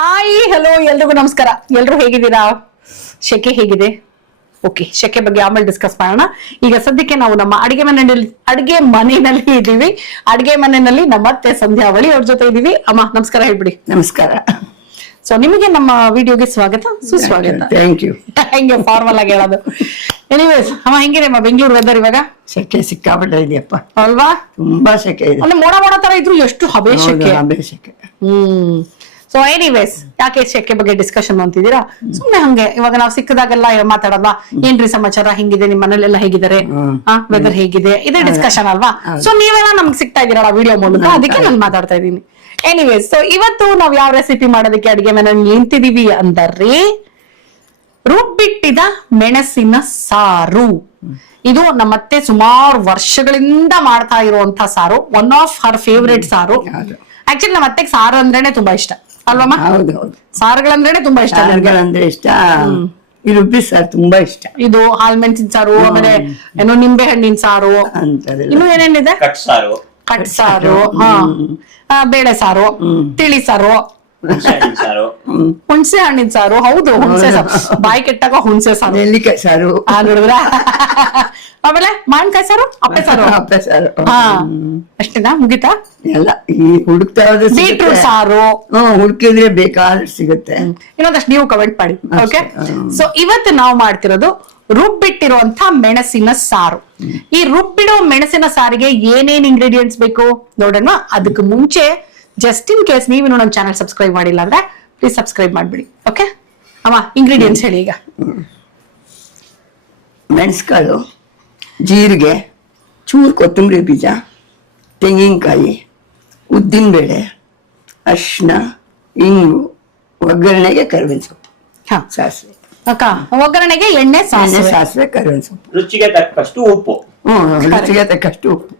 Hi hello ಎಲ್ರಿಗೂ ನಮಸ್ಕಾರ. ಎಲ್ರು ಹೇಗಿದ್ದೀರಾ? ಶೆಕೆ ಹೇಗಿದೆ? ಓಕೆ, ಶೆಕೆ ಬಗ್ಗೆ ಆಮೇಲೆ ಡಿಸ್ಕಸ್ ಮಾಡೋಣ. ಈಗ ಸದ್ಯಕ್ಕೆ ನಾವು ನಮ್ಮ ಅಡಿಗೆ ಮನೆಯಲ್ಲಿ ಇದ್ದೀವಿ. ಅಡಿಗೆ ಮನೆಯಲ್ಲಿ ನಮ್ಮ ಅತ್ತೆ ಸಂಧ್ಯಾವಳಿ ಅವ್ರ ಜೊತೆ ಇದೀವಿ. ಅಮ್ಮ ನಮಸ್ಕಾರ ಹೇಳ್ಬಿಡಿ. ನಮಸ್ಕಾರ. ಸೊ ನಿಮಗೆ ನಮ್ಮ ವಿಡಿಯೋಗೆ ಸ್ವಾಗತ, ಸುಸ್ವಾಗತ. Thank you. ಹೆಂಗೆ ಫಾರ್ಮಲ್ ಆಗಿ ಹೇಳೋದು. ಎನಿವೇಸ್ ಅಮ್ಮ, ಹೆಂಗಿದೆ ಅಮ್ಮ ಬೆಂಗಳೂರು ವೆದರ್ ಇವಾಗ? ಸೆಕೆ ಸಿಕ್ಕಾಪಟ್ಟೆ ಇದೆಯಪ್ಪ. ಅಲ್ವಾ? ತುಂಬಾ ಸೆಕೆ ಇದೆ. ಅಂದ್ರೆ ಮೋಡ ಮೋಡ ತರ ಇದ್ರು ಎಷ್ಟು ಹಬೆ ಶೆಕೆ. ಹಬೆ ಸೆಕೆ. ಸೊ ಎನಿವೇಸ್, ಯಾಕೆ ಶೆಕೆ ಬಗ್ಗೆ ಡಿಸ್ಕಷನ್ ಅಂತಿದ್ದೀರಾ? ಸುಮ್ನೆ ಹಂಗೆ ಇವಾಗ ನಾವು ಸಿಕ್ಕದಾಗೆಲ್ಲ ಮಾತಾಡಲ್ಲ. ಏನ್ರಿ ಸಮಾಚಾರ, ಹೆಂಗಿದೆ ನಿಮ್ಮ ಮನೇಲೆಲ್ಲ ಹೇಗಿದ್ದಾರೆ, ವೆದರ್ ಹೇಗಿದೆ, ಇದೇ ಡಿಸ್ಕಷನ್ ಅಲ್ವಾ? ಸೊ ನೀವೆಲ್ಲ ನಮ್ಗೆ ಸಿಗ್ತಾ ಇದೀರಲ್ಲ ವಿಡಿಯೋ ಮೂಲಕ, ಅದಕ್ಕೆ ನಾನು ಮಾತಾಡ್ತಾ ಇದ್ದೀನಿ. ಎನಿವೇಸ್, ಸೊ ಇವತ್ತು ನಾವ್ ಯಾವ ರೆಸಿಪಿ ಮಾಡೋದಕ್ಕೆ ಅಡಿಗೆ ಮನೆಯಲ್ಲಿ ನಿಂತಿದೀವಿ ಅಂದರೆ ರುಬ್ಬಿಟ್ಟಿದ ಮೆಣಸಿನ ಸಾರು. ಇದು ನಮ್ಮತ್ತೆ ಸುಮಾರು ವರ್ಷಗಳಿಂದ ಮಾಡ್ತಾ ಇರುವಂತ ಸಾರು. ಒನ್ ಆಫ್ ಹರ್ ಫೇವ್ರೆಟ್ ಸಾರು. ಆಕ್ಚುಲಿ ನಮ್ಮ ಅತ್ತೆಗೆ ಸಾರು ಅಂದ್ರೇನೆ ತುಂಬಾ ಇಷ್ಟ ಅಲ್ವಮ್ಮ? ಹೌದು ಹೌದು, ಸಾರುಗಳಂದ್ರೇನೆ ತುಂಬಾ ಇಷ್ಟ. ಅಂದ್ರೆ ಇಷ್ಟ. ಈ ರುಬ್ಬಿ ಸಾರು ತುಂಬಾ ಇಷ್ಟ. ಇದು ಹಾಲ್ ಮೆಣಸಿನ ಸಾರು, ಆಮೇಲೆ ಏನೋ ನಿಂಬೆ ಹಣ್ಣಿನ ಸಾರು, ಇನ್ನು ಏನೇನಿದೆ, ಕಟ್ ಸಾರು, ಬೇಳೆ ಸಾರು, ತಿಳಿ ಸಾರು, ಹುಣಸೆ ಹಣ್ಣಿನ ಸಾರು. ಹೌದು, ಹುಣಸೆ ಸಾರು. ಬಾಯಿ ಕೆಟ್ಟಾಗ ಹುಣಸೆ ಸಾರು, ನೆಲ್ಲಿಕಾಯಿ ಸಾರು, ನೋಡಿದ್ರ. ಆಮೇಲೆ ಮಾವಿನಕಾಯಿ ಸಾರು, ಅಪ್ಪೆ ಸಾರು. ಅಷ್ಟೇನಾ? ಮುಗಿತಾ? ಎಲ್ಲ ಈ ಹುಡುಕ್ತಾ ಇರೋದು. ಬೀಟ್ರೂಟ್ ಸಾರು ಹುಡುಕಿದ್ರೆ ಬೇಕಾದ್ರೆ ಸಿಗುತ್ತೆ. ಇನ್ನೊಂದಷ್ಟು ನೀವು ಕಮೆಂಟ್ ಮಾಡಿ. ಓಕೆ, ಸೊ ಇವತ್ತು ನಾವು ಮಾಡ್ತಿರೋದು ರುಬ್ಬಿಟ್ಟಿರುವಂತ ಮೆಣಸಿನ ಸಾರು. ಈ ರುಬ್ಬಿಡೋ ಮೆಣಸಿನ ಸಾರಿಗೆ ಏನೇನ್ ಇಂಗ್ರೀಡಿಯೆಂಟ್ಸ್ ಬೇಕು ನೋಡೋಣ. ಅದಕ್ಕೆ ಮುಂಚೆ ಜಸ್ಟ್ ಇನ್ ಕೇಸ್ ನೀವಿನ್ನು ನನ್ನ ಚಾನಲ್ ಸಬ್ಸ್ಕ್ರೈಬ್ ಮಾಡಿಲ್ಲ ಅಂದ್ರೆ ಪ್ಲೀಸ್ ಸಬ್ಸ್ಕ್ರೈಬ್ ಮಾಡ್ಬಿಡಿ. ಓಕೆ ಅಮ್ಮ, ಇಂಗ್ರೀಡಿಯೆಂಟ್ಸ್ ಹೇಳಿ ಈಗ. ಮೆಣಸ್ಕಾಳು, ಜೀರಿಗೆ, ಚೂರು ಕೊತ್ತಂಬರಿ ಬೀಜ, ತೆಂಗಿನಕಾಯಿ, ಉದ್ದಿನಬೇಳೆ, ಅರಿಶಿನ, ಇಂಗು, ಒಗ್ಗರಣೆಗೆ ಕರಿಬೇವಿನ ಸೊಪ್ಪು, ಸಾಸಿವೆ. ಅಕ್ಕ, ಒಗ್ಗರಣೆಗೆ ಎಣ್ಣೆ, ಸಾಸಿವೆ, ಕರಿಬೇವಿನ ಸೊಪ್ಪು, ರುಚಿಗೆ ತಕ್ಕಷ್ಟು ಉಪ್ಪು. ರುಚಿಗೆ ತಕ್ಕಷ್ಟು ಉಪ್ಪು.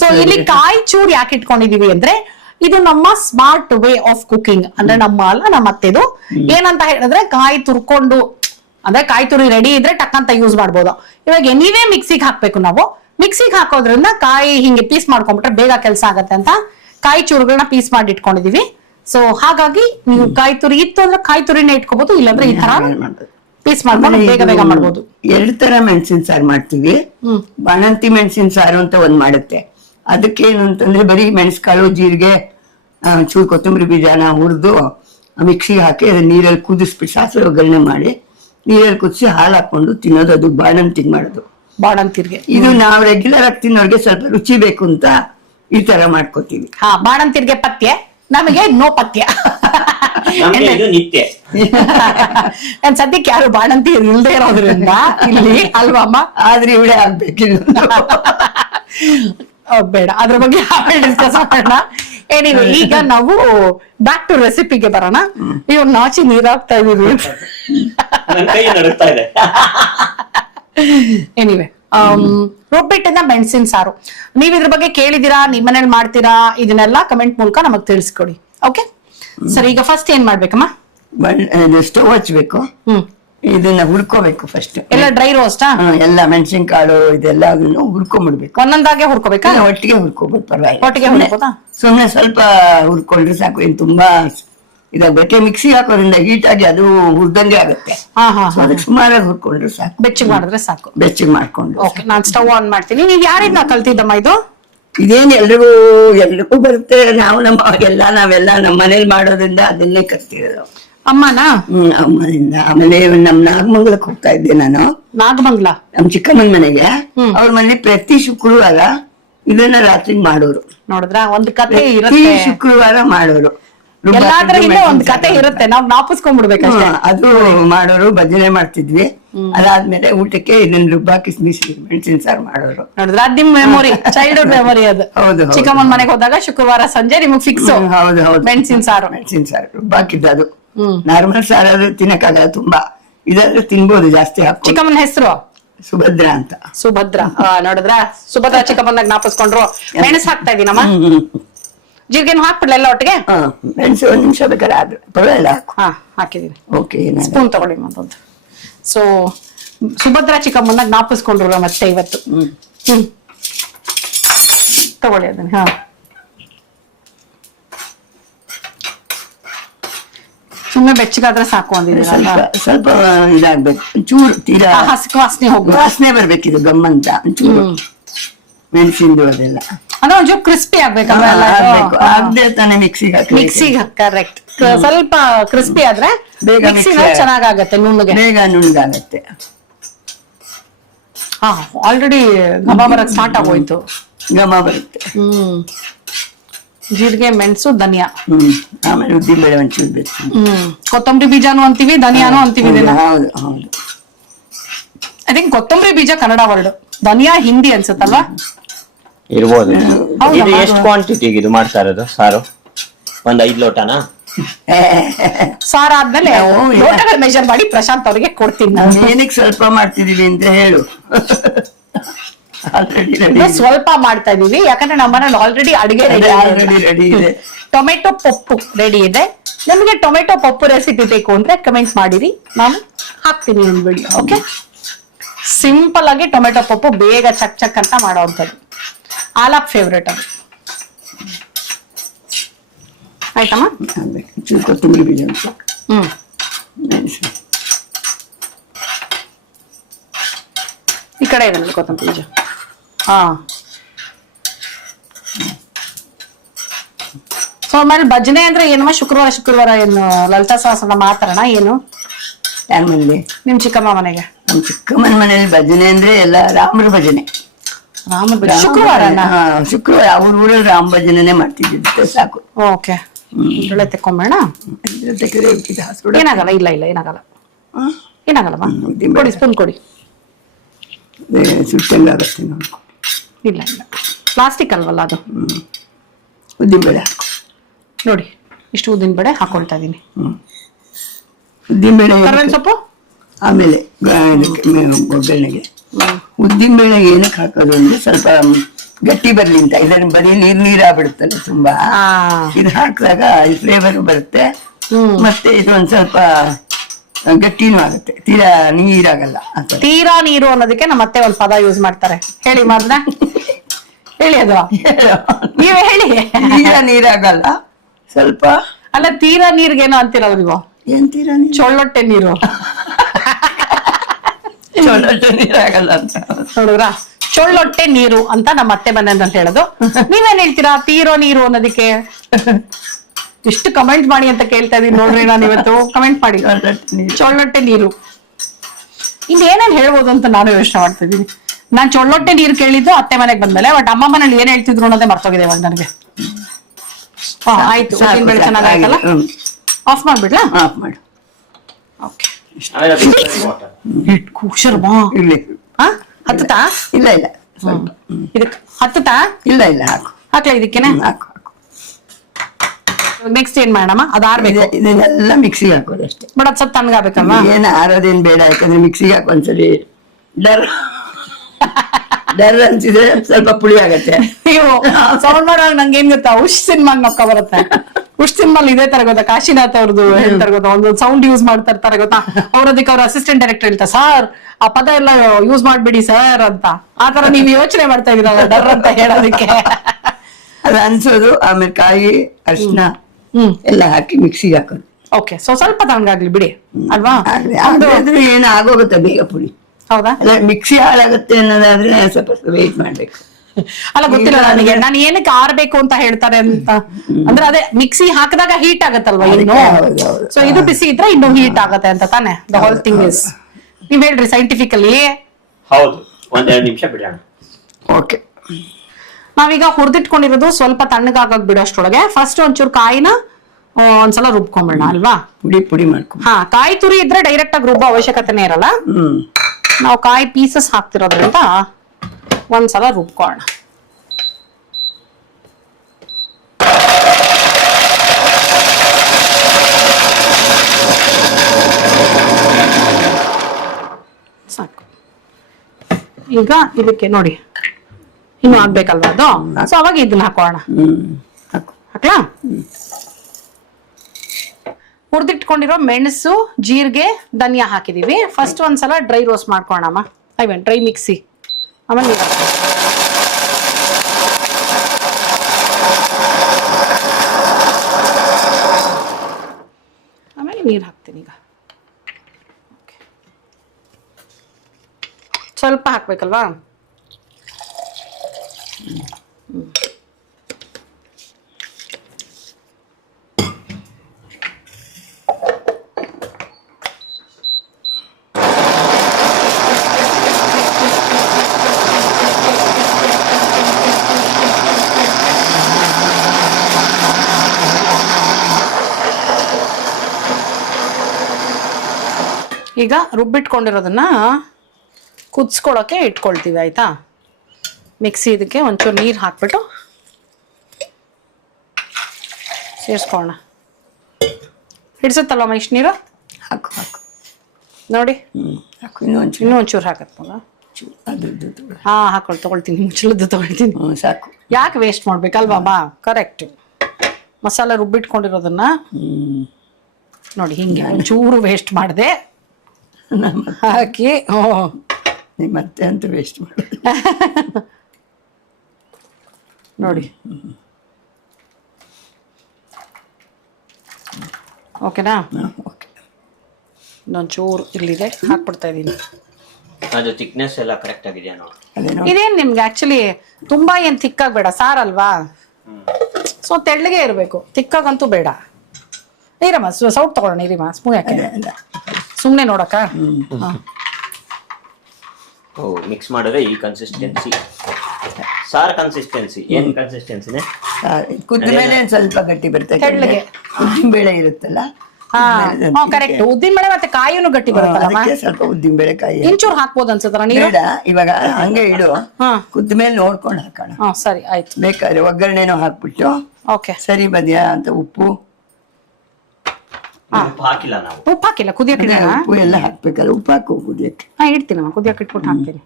ಸೊ ಇಲ್ಲಿ ಕಾಯಿ ಚೂರ್ ಯಾಕೆ ಇಟ್ಕೊಂಡಿದೀವಿ ಅಂದ್ರೆ ಇದು ನಮ್ಮ ಸ್ಮಾರ್ಟ್ ವೇ ಆಫ್ ಕುಕಿಂಗ್. ಅಂದ್ರೆ ನಮ್ಮ ಅತ್ತೆದು ಏನಂತ ಹೇಳಿದ್ರೆ, ಕಾಯಿ ತುರ್ಕೊಂಡು, ಅಂದ್ರೆ ಕಾಯಿ ತುರಿ ರೆಡಿ ಇದ್ರೆ ಟಕ್ ಅಂತ ಯೂಸ್ ಮಾಡ್ಬೋದು. ಇವಾಗ ಎನಿವೇ ಮಿಕ್ಸಿಗೆ ಹಾಕ್ಬೇಕು. ನಾವು ಮಿಕ್ಸಿಗೆ ಹಾಕೋದ್ರಿಂದ ಕಾಯಿ ಹಿಂಗೆ ಪೀಸ್ ಮಾಡ್ಕೊಂಡ್ಬಿಟ್ರೆ ಬೇಗ ಕೆಲಸ ಆಗತ್ತೆ ಅಂತ ಕಾಯಿ ಚೂರುಗಳನ್ನ ಪೀಸ್ ಮಾಡಿ ಇಟ್ಕೊಂಡಿದೀವಿ. ಸೊ ಹಾಗಾಗಿ ನೀವು ಕಾಯಿ ತುರಿ ಇತ್ತು ಅಂದ್ರೆ ಕಾಯಿ ತುರಿನೇ ಇಟ್ಕೋಬಹುದು, ಇಲ್ಲಾಂದ್ರೆ ಈ ತರ ಪೀಸ್ ಮಾಡ್ಕೊಂಡು ಬೇಗ ಬೇಗ ಮಾಡ್ಬೋದು. 2 ತರ ಮೆಣಸಿನ ಸಾರು ಮಾಡ್ತೀವಿ. ಬಾಣಂತಿ ಮೆಣಸಿನ ಸಾರು ಅಂತ ಒಂದ್ ಮಾಡುತ್ತೆ. ಅದಕ್ಕೇನು ಅಂತಂದ್ರೆ ಬರೀ ಮೆಣಸ್ಕಾಳು, ಜೀರಿಗೆ, ಚೂರು ಕೊತ್ತಂಬರಿ ಬೀಜನ ಹುರಿದು ಮಿಕ್ಸಿಗೆ ಹಾಕಿ ಅದನ್ನ ನೀರಲ್ಲಿ ಕುದಿಸ್ಬಿಟ್ಟು ಸಾಸಿವೆ ಒಗ್ಗರಣೆ ಮಾಡಿ ನೀರಲ್ಲಿ ಕುದಿಸಿ ಹಾಲು ಹಾಕೊಂಡು ತಿನ್ನೋದು. ಅದು ಬಾಣಂತಿಗೆ ಮಾಡೋದು. ಬಾಣಂತಿರ್ಗೆ ಇದು ನಾವು ರೆಗ್ಯುಲರ್ ಆಗಿ ತಿನ್ನೋರ್ಗೆ ಸ್ವಲ್ಪ ರುಚಿ ಬೇಕು ಅಂತ ಈ ತರ ಮಾಡ್ಕೋತೀವಿ. ಬಾಣಂತಿರ್ಗೆ ಪಥ್ಯ, ನಮಗೆ ನೋ ಪಥ್ಯ. ನಿತ್ಯ ನನ್ ಸದ್ಯಕ್ಕೆ ಯಾರು ಬಾಣಂತಿ ಇಲ್ದೇ ಇರೋದ್ರಿಂದ ಇಲ್ಲಿ ಅಲ್ವಮ್ಮ. ಆದ್ರೆ ಇವಳೇ ಆಗ್ಬೇಕಿಲ್ಲ. ಬೇಡ, ಅದ್ರ ಬಗ್ಗೆ ಆಮೇಲೆ ಡಿಸ್ಕಸ್ ಮಾಡೋಣ. ಏನಿವೆ, ಈಗ ನಾವು ಬ್ಯಾಕ್ ಟು ರೆಸಿಪಿಗೆ ಬರೋಣ. ನೀವು ನಾಚಿ ನೀರಾಗ್ತಾ ಇದೀವಿ. ಎನಿವೆ, ರುಬ್ಬಿಟ್ಟಿನ ಮೆಣಸಿನ ಸಾರು ನೀವ್ ಇದ್ರ ಬಗ್ಗೆ ಕೇಳಿದೀರಾ, ನಿಮ್ ಮನೇಲಿ ಮಾಡ್ತೀರಾ? ಇದನ್ನೆಲ್ಲ ಕಮೆಂಟ್ ಮೂಲಕ ನಮಗ್ ತಿಳಿಸ್ಕೊಡಿ. ಓಕೆ ಸರಿ, ಈಗ ಫಸ್ಟ್ ಏನ್ ಮಾಡ್ಬೇಕಮ್ಮ? ಸ್ಟವ್ ಹಚ್ಬೇಕು. ಇದನ್ನ ಹುರ್ಕೋಬೇಕು ಫಸ್ಟ್. ಎಲ್ಲ ಡ್ರೈ ರೋಸ್ಟಾ? ಎಲ್ಲ ಮೆಣಸಿನಕಾಳು ಇದೆಲ್ಲ ಹುರ್ಕೊಂಡ್ಬಿಡ್ಬೇಕು. ಒಂದೊಂದಾಗೆ ಹುರ್ಕೋಬೇಕಾ? ಒಟ್ಟಿಗೆ ಹುರ್ಕೋಬೇಕು, ಪರವಾಗಿಲ್ಲ. ಒಟ್ಟಿಗೆ ಹುರ್ಕೋದಾ? ಸುಮ್ನೆ ಸ್ವಲ್ಪ ಹುರ್ಕೊಂಡ್ರೆ ಸಾಕು. ಏನ್ ತುಂಬಾ ಇದಾಗಬೇಕು. ಮಿಕ್ಸಿ ಹಾಕೋದ್ರಿಂದ ಹೀಟ್ ಆಗಿ ಅದು ಹುರ್ದಂಗೆ ಆಗುತ್ತೆ. ಅದಕ್ಕೆ ಸುಮಾರಾಗಿ ಹುರ್ಕೊಂಡ್ರೆ ಸಾಕು. ಬೆಚ್ಚಗ್ ಮಾಡಿದ್ರೆ ಸಾಕು. ಬೆಚ್ಚಗ್ ಮಾಡ್ಕೊಂಡು. ಓಕೆ, ನಾನ್ ಸ್ಟವ್ ಆನ್ ಮಾಡ್ತೀನಿ. ನೀವ್ ಯಾರಿಂದ ಕಲ್ತಿದ್ದಮ್ಮ ಇದು? ಇದೇನ್ ಎಲ್ರಿಗೂ ಬರುತ್ತೆ. ನಾವೆಲ್ಲ ನಮ್ಮ ಮನೇಲಿ ಮಾಡೋದ್ರಿಂದ ಅದನ್ನೇ ಕಲ್ತಿರೋದು. ಅಮ್ಮನಾ? ಅಮ್ಮನಿಂದ. ಆಮೇಲೆ ನಮ್ ನಾಗಮಂಗಲಕ್ಕೆ ಹೋಗ್ತಾ ಇದ್ದೆ ನಾನು. ನಾಗಮಂಗಲ ನಮ್ ಚಿಕ್ಕಮ್ಮನ ಮನೆಗೆ. ಅವ್ರ ಮನೆ ಪ್ರತಿ ಶುಕ್ರವಾರ ಇದನ್ನ ರಾತ್ರಿ ಮಾಡೋರು. ನೋಡಿದ್ರ, ಒಂದ್ ಕತೆ ಪ್ರತಿ ಇರುತ್ತೆ. ಶುಕ್ರವಾರ ಮಾಡೋರು. ಎಲ್ಲಾದ್ರ ಹಿಂದೆ ಒಂದ್ ಕತೆ ಇರುತ್ತೆ, ನಾವ್ ನಾಪಿಸ್ಕೊಂಡ್ಬಿಡ್ಬೇಕಷ್ಟೇ. ಅದು ಮಾಡೋರು, ಭಜನೆ ಮಾಡ್ತಿದ್ವಿ. ಅದಾದ್ಮೇಲೆ ಊಟಕ್ಕೆ ಇದನ್ನ ರುಬ್ಬಾಕಿ ಮೆಣಸಿನ ಸಾರು ಮಾಡೋರು. ನೋಡಿದ್ರ, ಅದ್ ನಿಮ್ ಮೆಮೊರಿ, ಚೈಲ್ಡ್ಹುಡ್ ಮೆಮೊರಿ ಅದು. ಹೌದು, ಚಿಕ್ಕಮ್ಮನ ಮನೆಗೆ ಹೋದಾಗ ಶುಕ್ರವಾರ ಸಂಜೆ ನಿಮಗ್ ಫಿಕ್ಸ್. ಹೌದು ಹೌದು, ಮೆಣಸಿನ ಸಾರು. ಮೆಣಸಿನ ಸಾರು ರುಬ್ಬಾಕಿದ್ದು. ಅದು ನಾರ್ಮಲ್ ಸಾರಾದ್ರೆ ತಿನ್ನಕ್ಕಾಗಲ್ಲ, ತುಂಬಾ. ಇದಾದ್ರೆ ತಿನ್ಬೋದು ಜಾಸ್ತಿ ಹಾಕಿ. ಚಿಕ್ಕಮ್ಮನ ಹೆಸರು ಸುಭದ್ರ ಅಂತ. ಸುಭದ್ರ. ನೋಡಿದ್ರ, ಸುಭದ್ರ ಚಿಕ್ಕಮ್ಮನಾಗ ನಾಪಿಸ್ಕೊಂಡ್ರು. ಮೆಣಸು ಹಾಕ್ತಾ ಇದೀನಮ್ಮ. ಜೀರಿಗೆನು ಹಾಕ್ಬಿಡ್ಲ ಎಲ್ಲ ಒಟ್ಟಿಗೆ? ಮೆಣಸು 1 ನಿಮಿಷ ಬೇಕಾದ್ರೆ ಆದ್ರೆ ಪರವಾಗಿಲ್ಲ. ಹಾಕಿದೀನಿ. ಓಕೆ, ಸ್ಪೂನ್ ತಗೊಳ್ಳಿ ಮತ್ತೊಂದು. ಸೊ ಸುಭದ್ರ ಚಿಕ್ಕಮ್ಮನಾಗ ನಾಪಿಸ್ಕೊಂಡ್ರು ಮತ್ತೆ ಇವತ್ತು. ತಗೊಳ್ಳಿ ಅದನ್ನ. ಸುಮ್ಮನೆ ಬೆಚ್ಚಗಾದ್ರೆ ಸಾಕು ಅಂದಿದ್ದೀರಲ್ಲ. ಸ್ವಲ್ಪ ಸ್ವಲ್ಪ ಇದಾಗ್ಬೇಕು, ಒಂಚೂರು ತೀರಾ ಹಸಿಕು ವಾಸನೆ ಹೋಗ್ಬೇಕು. ವಾಸನೆ ಬರ್ಬೇಕಿದು ಗಮ್ಮಂತ, ಒಂಚೂರು ಮೆಣಸಿಂದು ಅದೆಲ್ಲ ಅಂದ್ರೆ ಒಂಚೂರು ಕ್ರಿಸ್ಪಿ ಆಗ್ಬೇಕಲ್ವಾ ಎಲ್ಲ ಇದು? ಆಗ್ಬೇಕು. ಆಗದೆ ತಾನೇ ಮಿಕ್ಸಿಗೆ ಹಾಕಿ. ಮಿಕ್ಸಿಗೆ ಕರೆಕ್ಟ್. ಸ್ವಲ್ಪ ಕ್ರಿಸ್ಪಿ ಆದ್ರೆ ಬೇಗ ಮಿಕ್ಸಿನ mix ಚೆನ್ನಾಗಾಗತ್ತೆ ನುಣ್ಣಗೆ. ಬೇಗ ನುಣ್ಣಗಾಗತ್ತೆ. ಹಾ ಆಲ್ರೆಡಿ ಘಮ ಬರಕ್ ಸ್ಟಾರ್ಟ್ ಆಗೋಯ್ತು. ಘಮ ಬರುತ್ತೆ. ಜೀರಿಗೆ, ಮೆಣಸು, ಧನಿಯಾ. ಆಮೇಲೆ ಉದ್ದಿನ ಬೇಳೆ ಒಂಚೂರು ಬೇಕು. ಕೊತ್ತಂಬರಿ ಬೀಜಾನು ಅಂತೀವಿ, ಧನಿಯಾನು ಅಂತೀವಿ. ಹೌದು ಹೌದು. ಐ ಥಿಂಕ್ ಕೊತ್ತಂಬರಿ ಬೀಜ ಕನ್ನಡ ವರ್ಡ್, ಧನಿಯಾ ಹಿಂದಿ ಅನ್ಸುತ್ತಲ್ವಾ? ಇರ್ಬೋದು. ಹೌದಾ? ಇದು ಎಷ್ಟು ಕ್ವಾಂಟಿಟಿಗೆ ಇದು ಮಾಡ್ತಾ ಇರೋದು ಸಾರು? ಒಂದ್ 5 ಲೋಟನಾ? ಸಾರ ಆದ್ಮೇಲೆ ಲೋಟಗಳ ಮೆಜರ್ ಮಾಡಿ ಪ್ರಶಾಂತ್ ಅವರಿಗೆ ಕೊಡ್ತೀನಿ ನಾನು. ಏನಕ್ಕೆ ಸ್ವಲ್ಪ ಮಾಡ್ತಿದೀವಿ ಅಂತ ಹೇಳು. Already ready. ಇದು ಸ್ವಲ್ಪ ಮಾಡ್ತಾ ಇದೀವಿ ಯಾಕಂದ್ರೆ ನಮ್ಮನೇಲಿ ಆಲ್ರೆಡಿ ಅಡಿಗೆ ಆಲ್ರೆಡಿ ರೆಡಿ ಇದೆ. ಟೊಮೆಟೊ ಪಪ್ಪು ರೆಡಿ ಇದೆ. ನಿಮಗೆ ಟೊಮೆಟೊ ಪಪ್ಪು ರೆಸಿಪಿ ಬೇಕು ಅಂದ್ರೆ ಕಮೆಂಟ್ ಮಾಡಿರಿ, ನಾನು ಹಾಕ್ತೀನಿ ಒಂದು ವಿಡಿಯೋ. ಓಕೆ, ಸಿಂಪಲ್ ಆಗಿ ಟೊಮೆಟೊ ಪಪ್ಪು ಬೇಗ ಚಕ್ ಚಕ್ ಅಂತ ಮಾಡೋವಂಥದ್ದು. ಆಲಾಪ್ ಫೇವ್ರೇಟ್ ಅದು. ಆಯ್ತಮ್ಮ? ಒಂಚೂರು ಕೊತ್ತಂಬರಿ ಬೀಜ ಮೆಣಸು. ಈ ಕಡೆ ಇದೆ ಕೊತ್ತಂಬರಿ ಬೀಜ. ಹಾ, ಸೊ ಆಮೇಲೆ ಭಜನೆ ಅಂದ್ರೆ ಏನಮ್ಮ? ಶುಕ್ರವಾರ ಶುಕ್ರವಾರ ಏನು ಲಲಿತಾ ಸಹಸ್ರನ ಮಾತಾಡೋಣ ಏನು? ಯಾರ ಮನೇಲಿ? ನಿಮ್ ಚಿಕ್ಕಮ್ಮ ಮನೆಗೆ. ನಮ್ಮ ಚಿಕ್ಕಮ್ಮನ ಮನೇಲಿ ಭಜನೆ ಅಂದ್ರೆ ಎಲ್ಲ ರಾಮರ ಭಜನೆ. ರಾಮರ ಭಜನೆ ಶುಕ್ರವಾರನ? ಶುಕ್ರವಾರ ಅವ್ರ ಊರಲ್ಲಿ ರಾಮ ಭಜನೆ ಮಾಡ್ತಿದ್ದಿದ್ದೆ ಸಾಕು. ಓಕೆ, ಒಳ್ಳೆ ತೆಕ್ಕೊಂಬೇಡ. ಏನಾಗಲ್ಲ, ಇಲ್ಲ ಇಲ್ಲ ಏನಾಗಲ್ಲ, ಏನಾಗಲ್ಲಮ್ಮ. ಕೊಡಿ, ಸ್ಪೂನ್ ಕೊಡಿ. ಸುಟ್ಟಂಗಾಗತ್ತೆ ನೋಡಿ. ಇಲ್ಲ ಇಲ್ಲ, ಪ್ಲಾಸ್ಟಿಕ್ ಅಲ್ವಲ್ಲ ಅದು. ಉದ್ದಿನಬೇಳೆ ಹಾಕು ನೋಡಿ, ಇಷ್ಟು ಉದ್ದಿನಬೇಳೆ ಹಾಕೊಳ್ತಾ ಇದೀನಿ. ಉದ್ದಿನಬೇಳೆ, ಕರ್ಬೇವಿನ ಸೊಪ್ಪು, ಆಮೇಲೆ ಒಗ್ಗರಣೆಗೆ ಉದ್ದಿನಬೇಳೆ ಏನಕ್ಕೆ ಹಾಕೋದು ಅಂದ್ರೆ ಸ್ವಲ್ಪ ಗಟ್ಟಿ ಬರ್ಲಿ ಅಂತ. ಇದನ್ನ ಬರೀ ನೀರಾಗ್ಬಿಡುತ್ತಲ್ಲ ತುಂಬಾ. ಇದು ಹಾಕಿದಾಗ ಫ್ಲೇವರ್ ಬರುತ್ತೆ, ಮತ್ತೆ ಇದು ಒಂದ್ ಸ್ವಲ್ಪ ಗಟ್ಟಿನೂ ಆಗುತ್ತೆ, ತೀರಾ ನೀರಾಗಲ್ಲ. ತೀರಾ ನೀರು ಅನ್ನೋದಕ್ಕೆ ನಮ್ಮ ಅತ್ತೆ ಒಂದ್ ಪದ ಯೂಸ್ ಮಾಡ್ತಾರೆ. ಹೇಳಿ ಮಾತ್ರ, ಹೇಳಿ ಅದು ನೀವೇ ಹೇಳಿ. ತೀರಾ ನೀರಾಗಲ್ಲ, ಸ್ವಲ್ಪ. ಅಲ್ಲ, ತೀರಾ ನೀರ್ಗೇನೋ ಅಂತೀರಲ್ಲ ನೀವು. ಏನ್ ತೀರಾ ನೀರು? ಚೊಳ್ಳೊಟ್ಟೆ ನೀರು. ಚೊಳ್ಳೊಟ್ಟೆ ನೀರಾಗಲ್ಲ ಅಂತ ನೋಡಿದ್ರಾ? ಚೊಳ್ಳೊಟ್ಟೆ ನೀರು ಅಂತ ನಮ್ಮ ಅತ್ತೆ ಬಂದಂತ ಹೇಳೋದು. ನೀವೇನ್ ಹೇಳ್ತೀರಾ ತೀರೋ ನೀರು ಅನ್ನೋದಕ್ಕೆ? ಇಷ್ಟು ಕಮೆಂಟ್ ಮಾಡಿ ಅಂತ ಕೇಳ್ತಾ ಇದೀನಿ ನೋಡ್ರಿ. ನಾನು ಇವತ್ತು ಕಮೆಂಟ್ ಮಾಡಿ ಚೊಳ್ಳೊಟ್ಟೆ ನೀರು ಇನ್ನೇನೇನ್ ಹೇಳ್ಬೋದು ಅಂತ ನಾನು ಯೋಚನೆ ಮಾಡ್ತಾ ಇದೀನಿ. ನಾನ್ ಚೊಳ್ಳೊಟ್ಟೆ ನೀರು ಕೇಳಿದ್ದು ಅತ್ತೆ ಮನೆಗೆ ಬಂದ್ಮೇಲೆ, ಬಟ್ ಅಮ್ಮ ಮನೇಲಿ ಏನ್ ಹೇಳ್ತಿದ್ರು ಅನ್ನೋದೇ ಮರ್ತೋಗಿದೆ ಇವಾಗ ನನಗೆ. ಆಯ್ತು, ಉದ್ದಿನಬೇಳೆ ಚೆನ್ನಾಗಾಯ್ತಲ್ಲ? ಆಫ್ ಮಾಡ್ಬಿಡ್ಲಾ? ಆಫ್ ಮಾಡು. ಓಕೆ, ಕೂಶರ್ಮಾ ಇಲ್ಲಿ ಹತ್ತತಾ? ಇಲ್ಲ ಇಲ್ಲ, ಸ್ವಲ್ಪ ಇದಕ್ಕೆ ಹತ್ತತಾ? ಇಲ್ಲ ಇಲ್ಲ, ಹಾಕು. ಹಾಕ್ಲಾ ಇದಕ್ಕೇನೆ? ಹಾಕು. ನೆಕ್ಸ್ಟ್ ಏನ್ ಮಾಡೋಣ? ಅದಾರ್ಬೇಕು. ಇದನ್ನೆಲ್ಲ ಮಿಕ್ಸಿಗೆ ಹಾಕೋದು ಅಷ್ಟೇ. ಬಟ್ ಅದ್ ಸ್ವಲ್ಪ ತಣ್ಣಗಾಗ್ಬೇಕಲ್ವಾ? ಏನ್ ಆರೋದೇನ್ ಬೇಡ, ಯಾಕಂದ್ರೆ ಮಿಕ್ಸಿಗೆ ಹಾಕಿ ಒಂದ್ಸಲಿ ಡರ್ ಡರ್ ಅನ್ಸಿದ್ರೆ ಸ್ವಲ್ಪ ಪುಳಿ ಆಗತ್ತೆ. ನೀವು ಸೌಂಡ್ ಮಾಡುವಾಗ ನಂಗೆ ಏನ್ ಗೊತ್ತಾ, ಉಷ್ ಸಿನಿಮಾಗ್ ನಕ್ಕ ಬರುತ್ತೆ. ಉಷ್ ಸಿನಿಮಾಲ್ ಇದೇ ತರ ಗೊತ್ತಾ, ಕಾಶಿನಾಥ್ ಅವ್ರದ್ದು ಹೇಳ್ತಾರೆ ಗೊತ್ತಾ, ಒಂದು ಸೌಂಡ್ ಯೂಸ್ ಮಾಡ್ತಾ ಇರ್ತಾರೆ ಗೊತ್ತಾ. ಅವ್ರದಕ್ಕೆ ಅವ್ರ ಅಸಿಸ್ಟೆಂಟ್ ಡೈರೆಕ್ಟರ್ ಹೇಳ್ತಾರೆ, ಸರ್ ಆ ಪದ ಎಲ್ಲ ಯೂಸ್ ಮಾಡ್ಬಿಡಿ ಸರ್ ಅಂತ. ಆತರ ನೀವ್ ಯೋಚನೆ ಮಾಡ್ತಾ ಇದೀರಲ್ಲ ಡರ್ ಅಂತ ಹೇಳೋದಕ್ಕೆ. ಅದು ಅನ್ಸೋದು, ಆಮೇಲೆ ಕಾಯಿ, ಅರ್ಶಿನ ಎಲ್ಲ ಹಾಕಿ ಮಿಕ್ಸಿಗೆ ಹಾಕೋದು. ಓಕೆ, ಸೊ ಸ್ವಲ್ಪ ತಣ್ಣಗಾಗ್ಲಿ ಬಿಡಿ ಅಲ್ವಾ? ಆದ್ರೆ ಏನು ಆಗೋಗುತ್ತೆ ಬೇಗ ಪುಳಿ. ಹೌದಾ? ಅಲ್ಲ, ಮಿಕ್ಸಿ ಹಾಳಾಗುತ್ತೆ ಅನ್ನೋದಾದ್ರೆ ಸ್ವಲ್ಪ ವೇಟ್ ಮಾಡ್ಬೇಕು. ಅಲ್ಲ, ಗೊತ್ತಿಲ್ಲ ನನಗೆ. ನಾನು ಏನಕ್ಕೆ ಆರ್ಬೇಕು ಅಂತ ಹೇಳ್ತಾರೆ ಅಂತ ಅಂದ್ರೆ, ಅದೇ ಮಿಕ್ಸಿ ಹಾಕಿದಾಗ ಹೀಟ್ ಆಗತ್ತಲ್ವಾ ಇನ್ನು. ಸೊ ಇದು ಬಿಸಿ ಇದ್ರೆ ಇನ್ನು ಹೀಟ್ ಆಗತ್ತೆ ಅಂತ ತಾನೆ. The whole thing is. ನೀವ್ ಹೇಳ್ರಿ ಸೈಂಟಿಫಿಕಲಿ. ಹೌದು, 1-2 ನಿಮಿಷ ಬಿಡೋಣ. ಓಕೆ, ನಾವೀಗ ಹುರಿದಿಟ್ಕೊಂಡಿರೋದು ಸ್ವಲ್ಪ ತಣ್ಣಗಾಗಕ್ ಬಿಡೋಷ್ಟ್ರೊಳಗೆ ಫಸ್ಟ್ ಒಂಚೂರು ಕಾಯಿನ ಒಂದ್ಸಲ ರುಬ್ಕೊಂಬಿಡೋಣ ಅಲ್ವಾ? ಪುಡಿ ಮಾಡ್ಕೊ. ಹಾ, ಕಾಯಿ ತುರಿ ಇದ್ರೆ ಡೈರೆಕ್ಟ್ ಆಗಿ ರುಬ್ಬೋ ಅವಶ್ಯಕತೆನೇ ಇರಲ್ಲ. ನಾವು ಕಾಯಿ ಪೀಸಸ್ ಹಾಕ್ತಿರೋದ್ರಿಂದ ಒಂದ್ಸಲ ರುಬ್ಕೊಳ್ಳೋಣ. ಸಾಕು. ಈಗ ಇದಕ್ಕೆ ನೋಡಿ ಇನ್ನು ಆಗ್ಬೇಕಲ್ವಾ ಅದು. ಸೊ ಅವಾಗ ಇದನ್ನ ಹಾಕೋಣ. ಹಾಕ್ಲಾ? ಹುರಿದಿಟ್ಕೊಂಡಿರೋ ಮೆಣಸು, ಜೀರಿಗೆ, ಧನಿಯಾ ಹಾಕಿದೀವಿ. ಫಸ್ಟ್ ಒಂದ್ಸಲ ಡ್ರೈ ರೋಸ್ಟ್ ಮಾಡ್ಕೊಳ್ಳೋಣಮ್ಮ. Dry mixie. ಆಮೇಲೆ ಆಮೇಲೆ ನೀರು ಹಾಕ್ತೀನಿ ಈಗ. ಸ್ವಲ್ಪ ಹಾಕ್ಬೇಕಲ್ವಾ? ಈಗ ರುಬ್ಬಿಟ್ಕೊಂಡಿರೋದನ್ನ ಕುದಿಸ್ಕೊಳ್ಳೋಕೆ ಇಟ್ಕೊಳ್ತೀವಿ, ಆಯ್ತಾ? ಮಿಕ್ಸಿ ಇದಕ್ಕೆ ಒಂಚೂರು ನೀರು ಹಾಕ್ಬಿಟ್ಟು ಸೇರಿಸ್ಕೊಳ್ಳೋಣ. ಹಿಡಿಸುತ್ತಲ್ವಮ್ಮ ಇಷ್ಟು ನೀರು? ಹಾಕು ಹಾಕು ನೋಡಿ, ಹಾಕು. ಇನ್ನೊಂಚೂರು ಇನ್ನೂ ಒಂಚೂರು ಹಾಕತ್ತಲ್ಲ. ಅದು ತಗೊಳ್ತೀನಿ, ಮುಚ್ಚಳದ್ದು ತಗೊಳ್ತೀನಿ. ಸಾಕು. ಯಾಕೆ ವೇಸ್ಟ್ ಮಾಡ್ಬೇಕಲ್ವಮ್ಮ? ಕರೆಕ್ಟ್. ಮಸಾಲೆ ರುಬ್ಬಿಟ್ಕೊಂಡಿರೋದನ್ನ ನೋಡಿ ಹಿಂಗೆ ಒಂಚೂರು ವೇಸ್ಟ್ ಮಾಡಿದೆ ಹಾಕಿ. ಮತ್ತೆ ಅಂತ ವೇಸ್ಟ್ ಮಾಡಿ ನೋಡಿ. ಓಕೆನಾ? ಓಕೆ. ಇನ್ನೊಂಚೂರು ಇಲ್ಲಿದೆ, ಹಾಕ್ಬಿಡ್ತಾ ಇದ್ದೀನಿ. ಅದು ಥಿಕ್ನೆಸ್ ಎಲ್ಲ ಕರೆಕ್ಟ್ ಆಗಿದೆಯಾ ನೋಡಿ. ಇದೇನ್ ನಿಮ್ಗೆ ಆಕ್ಚುಲಿ ತುಂಬಾ ಏನ್ ತಿಕ್ಕಾಗ್ ಬೇಡ, ಸಾರಲ್ವಾ? ಸೊ ತೆಳ್ಳಗೆ ಇರಬೇಕು, ತಿಕ್ಕಾಗಂತೂ ಬೇಡ. ನೀರಮ್ಮ ಸೌಟ್ ತಗೊಳ್ಳೋಣ, ನೀರಿಮ್ಮ ಸ್ಪೂನ್ ಯಾಕೆ ಸುಮ್ಮನೆ ನೋಡಕ್ಕ. ಮಿಕ್ಸ್ ಮಾಡಿದ್ರೆ ಈ ಕನ್ಸಿಸ್ಟೆನ್ಸಿ ಸಾರ್ ಕನ್ಸಿಸ್ಟೆನ್ಸಿ. ಏನ್ ಕನ್ಸಿಸ್ಟೆನ್ಸಿನೇ? ಕುದ್ದ ಮೇಲೆ ಸ್ವಲ್ಪ ಗಟ್ಟಿ ಬರ್ತದೆ. ತೆಳ್ಳಗೆ ಉದ್ದಿನ ಬೇಳೆ ಇರುತ್ತಲ್ಲ, ಕರೆಕ್ಟ್. ಉದ್ದಿನ ಬೇಳೆ ಮತ್ತೆ ಕಾಯಿನೂ ಗಟ್ಟಿ ಬರುತ್ತಲ್ಲ, ಸ್ವಲ್ಪ ಉದ್ದಿನ ಬೇಳೆ ಕಾಯಿ ಇಂಚೂರು ಹಾಕ್ಬೋದು ಅನ್ಸುತ್ತಲ್ಲ ನೀರು? ಬೇಡ, ಇವಾಗ ಹಂಗೆ ಇಡು. ಕುದ್ದ ಮೇಲೆ ನೋಡ್ಕೊಂಡು ಹಾಕೋಣ. ಸರಿ ಆಯ್ತು. ಬೇಕಾದ್ರೆ ಒಗ್ಗರಣೆನೂ ಹಾಕ್ಬಿಟ್ಟು ಓಕೆ ಸರಿ ಬದಿಯಾ ಅಂತ ಉಪ್ಪು ಹಾಕಿಲ್ಲ ನಾವು. ಉಪ್ಪು ಹಾಕಿಲ್ಲ, ಕುದಿಯಕ್ಕೆ ಉಪ್ಪು ಎಲ್ಲ ಹಾಕ್ಬೇಕಲ್ಲ. ಉಪ್ಪು ಹಾಕು ಕುದಿಯಕ್ಕೆ. ಇಡ್ತೀನಮ್ಮ, ಕುದಿಯಕ್ಕೆ ಇಟ್ಬಿಟ್ಟು ಹಾಕ್ತೀನಿ.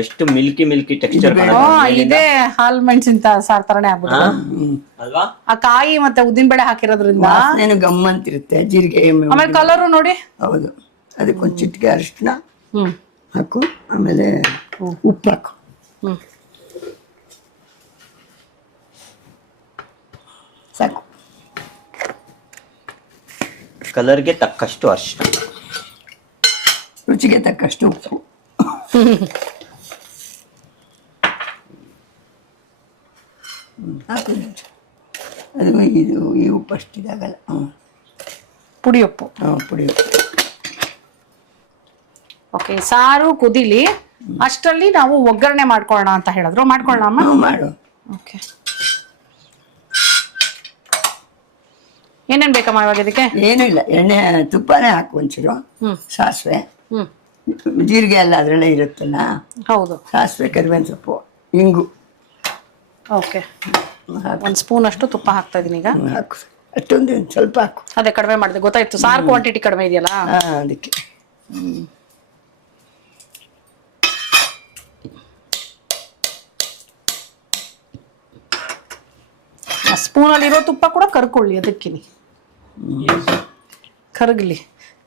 ಎಷ್ಟು ಮಿಲ್ಕಿ ಮಿಲ್ಕಿ ಟೆಕ್ಸ್ಚರ್ ಇದೇ ಹಾಲ್ ಮೆಣಸಿನ ಸಾರ್ ತರನೇ ಆಗ್ಬಿಟ್ಟು ಅಲ್ವಾ? ಆ ಕಾಯಿ ಮತ್ತೆ ಉದ್ದಿನ ಬೇಳೆ ಹಾಕಿರೋದ್ರಿಂದ ಏನು ಗಮ್ಮಂತಿರುತ್ತೆ. ಜೀರಿಗೆ ಆಮೇಲೆ ಕಲರು ನೋಡಿ. ಹೌದು. ಅದಕ್ಕೊಂದು ಚಿಟಿಕೆ ಅರಿಶಿನ ಹಾಕು, ಆಮೇಲೆ ಉಪ್ಪು ಹಾಕು. ಸಾಕು. ಕಲರ್ಗೆ ತಕ್ಕಷ್ಟು ಅರಿಶಿನ, ರುಚಿಗೆ ತಕ್ಕಷ್ಟು ಉಪ್ಪು. ಹಾಕು. ಅದು ಇದು ಈ ಉಪ್ಪು ಅಷ್ಟಿದಾಗಲ್ಲ. ಪುಡಿ ಉಪ್ಪು. ಪುಡಿ ಉಪ್ಪು. ಓಕೆ, ಸಾರು ಕುದಿಲಿ ಅಷ್ಟರಲ್ಲಿ ನಾವು ಒಗ್ಗರಣೆ ಮಾಡ್ಕೊಳ್ಳೋಣ ಅಂತ ಹೇಳಿದ್ರು. ಮಾಡ್ಕೊಳ್ಳೋಣ ಮಾಡು. ಓಕೆ, ಏನೇನ್ ಬೇಕಮ್ಮ ಇವಾಗ ಇದಕ್ಕೆ? ಏನೂ ಇಲ್ಲ, ಎಣ್ಣೆ ತುಪ್ಪನೇ ಹಾಕು ಒಂಚೂರು. ಸಾಸಿವೆ, ಜೀರಿಗೆ ಎಲ್ಲ ಅದರಲ್ಲೇ ಇರುತ್ತಲ್ಲ. ಹೌದು. ಸಾಸಿವೆ, ಕರಿಬೇವಿನ ಸೊಪ್ಪು, ಇಂಗು. ಓಕೆ, ಒಂದು ಸ್ಪೂನ್ ಅಷ್ಟು ತುಪ್ಪ ಹಾಕ್ತಾ ಇದೀನಿ ಈಗ. ಹಾಕು. ಅಷ್ಟೊಂದು ಸ್ವಲ್ಪ ಹಾಕು. ಅದೇ ಕಡಿಮೆ ಮಾಡಿದೆ, ಗೊತ್ತಾಯ್ತು. ಸಾರು ಕ್ವಾಂಟಿಟಿ ಕಡಿಮೆ ಇದೆಯಲ್ಲ ಅದಕ್ಕೆ. ಸ್ಪೂನಲ್ಲಿರೋ ತುಪ್ಪ ಕೂಡ ಕರ್ಕೊಳ್ಳಿ, ಅದಕ್ಕಿನಿ ಕರಗಲಿ.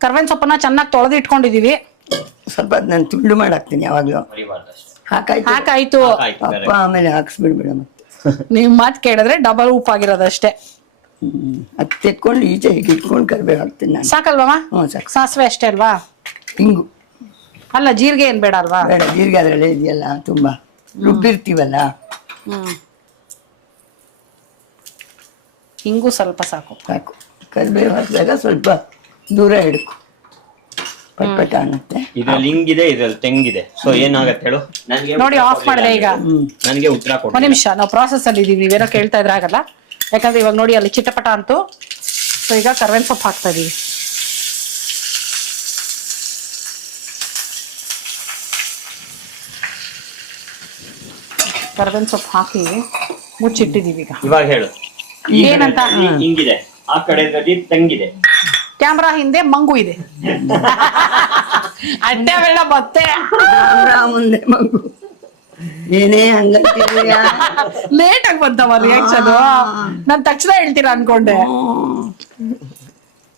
ಕರ್ಬೇವಿನ ಸೊಪ್ಪನ್ನ ಚೆನ್ನಾಗಿ ತೊಳೆದು ಇಟ್ಕೊಂಡಿದೀವಿ. ಸ್ವಲ್ಪ ನಾನು ತುಂಡು ಮಾಡಿ ಹಾಕ್ತೀನಿ ಯಾವಾಗಲೂ. ಹಾಕಾಯ್ತು ಅಪ್ಪ, ಆಮೇಲೆ ಹಾಕ್ಸ್ಬಿಡ್ಬೇಡ ಮತ್ತೆ. ನೀವು ಮಾತು ಕೇಳಿದ್ರೆ ಡಬಲ್ ಉಪ್ಪಾಗಿರೋದಷ್ಟೇ. ಅದು ತೆಕ್ಕೊಂಡು ಈಚೆ ಹೀಗೆ ಇಟ್ಕೊಂಡು ಕರಿಬೇವು ಹಾಕ್ತೀನಿ ನಾನು. ಸಾಕಲ್ವಾ? ಸಾಕು. ಸಾಸಿವೆ ಅಷ್ಟೇ ಅಲ್ವಾ? ಹಿಂಗು ಅಲ್ಲ, ಜೀರಿಗೆ ಏನ್ ಬೇಡ ಅಲ್ವಾ? ಬೇಡ, ಜೀರಿಗೆ ಅದರಲ್ಲೇ ಇದೆಯಲ್ಲ, ತುಂಬಾ ರುಬ್ಬಿರ್ತೀವಲ್ಲ. ಹಿಂಗು ಸ್ವಲ್ಪ ಸಾಕು. ಸಾಕು. ಕರಿಬೇವು ಹಾಕಿದಾಗ ಸ್ವಲ್ಪ ದೂರ ಹಿಡ್ಕು, ಪಟ್ಪಟ ಅನ್ನತ್ತೆ. ಇದ್ರಲ್ಲಿ ಹಿಂಗಿದೆ, ಇದ್ರಲ್ಲಿ ತೆಂಗಿದೆ. ಸೊ ಏನಾಗತ್ತೆ ಹೇಳು? ನೋಡಿ, ಆಫ್ ಮಾಡಿದೆ ಈಗ. ನನಗೆ ಉತ್ತರ ಕೊಡು. ಒಂದ್ ನಿಮಿಷ, ನಾವು ಪ್ರಾಸೆಸ್ ಅಲ್ಲಿ ಇದೀವಿ, ನೀವೇನೋ ಕೇಳ್ತಾ ಇದ್ರೆ ಆಗಲ್ಲ. ಯಾಕಂದ್ರೆ ಇವಾಗ ನೋಡಿ ಅಲ್ಲಿ ಚಿಟಪಟ ಅಂತು. ಸೊ ಈಗ ಕರ್ಬೇವಿನ ಸೊಪ್ಪು ಹಾಕ್ತಾ ಇದೀವಿ. ಕರ್ಬೇವಿನ ಸೊಪ್ಪು ಹಾಕಿ ಮುಚ್ಚಿಟ್ಟಿದೀವಿ. ಈಗ ಇವಾಗ ಹೇಳು ಏನಂತ? ಹಿಂಗಿದೆ, ಆ ಕಡೆದಲ್ಲಿ ತೆಂಗಿದೆ, ಕ್ಯಾಮ್ರಾ ಹಿಂದೆ ಮಂಗು ಇದೆ. ಅಡ್ಡವೆಲ್ಲ ಮತ್ತೆ ಮುಂದೆ ಮಗು ಏನೇ ಹಂಗಂತೀಯ. ಲೇಟ್ ಆಗಿ ಬಂತವ ರಿಯಾಕ್ಷನ್. ನಾನ್ ತಕ್ಷಣ ಹೇಳ್ತೀರಾ ಅನ್ಕೊಂಡೆ.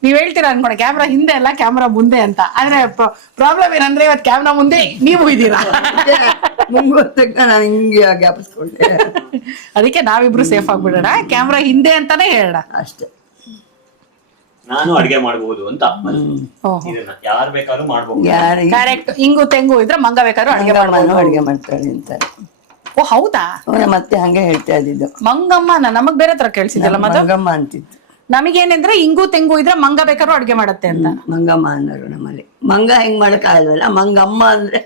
ನೀವ್ ಹೇಳ್ತೀರಾ ಅನ್ಕೊಂಡೆ ಕ್ಯಾಮ್ರಾ ಹಿಂದೆ ಅಲ್ಲ, ಕ್ಯಾಮ್ರಾ ಮುಂದೆ ಅಂತ. ಆದ್ರೆ ಪ್ರಾಬ್ಲಮ್ ಏನಂದ್ರೆ ಇವತ್ತು ಕ್ಯಾಮ್ರಾ ಮುಂದೆ ನೀವು ಇದ್ದೀರಾ. ಮುಂಗೋತಕ್ಕ ನಾನು ಹಿಂಗೆ ಜ್ಞಾಪಿಸ್ಕೊಂಡೆ. ಅದಕ್ಕೆ ನಾವಿಬ್ರು ಸೇಫ್ ಆಗ್ಬಿಡೋಣ, ಕ್ಯಾಮ್ರಾ ಹಿಂದೆ ಅಂತಾನೆ ಹೇಳೋಣ ಅಷ್ಟೇ. ನಾನು ಅಡಿಗೆ ಮಾಡಬಹುದು ಅಂತ ಓಹೋ ಇದನ್ನ ಯಾರು ಬೇಕಾದ್ರೂ ಮಾಡಬಹುದು. ಯಾರು ಕರೆಕ್ಟ್. ಇಂಗು ತೆಂಗು ಇದ್ರೆ ಮಂಗ ಬೇಕಾದ್ರೂ ಅಡಿಗೆ ಮಾಡ್ಬೋದು. ಅಡಿಗೆ ಮಾಡ್ತಾರೆ ಅಂತಾರೆ. ಓ ಹೌದಾ? ಮತ್ತೆ ಹಂಗೆ ಹೇಳ್ತಾ ಇದ್ದಿದ್ದು. ಮಂಗಮ್ಮ ನಮಗ್ ಬೇರೆ ತರ ಕೇಳಿಸಿದಲ್ಲ ಮತ್ತೆ. ಮಂಗಮ್ಮ ಅಂತಿತ್ತು. ನಮಗೇನಂದ್ರೆ ಇಂಗು ತೆಂಗು ಇದ್ರೆ ಮಂಗ ಬೇಕಾದ್ರೂ ಅಡ್ಗೆ ಮಾಡತ್ತೆ ಅಂತ. ಮಂಗಮ್ಮ ಅನ್ನೋರು ನಮ್ಮಲ್ಲಿ. ಮಂಗ ಹೆಂಗ್ ಮಾಡಕ್ ಆಗಲ್ವಲ್ಲ, ಮಂಗಮ್ಮ ಅಂದ್ರೆ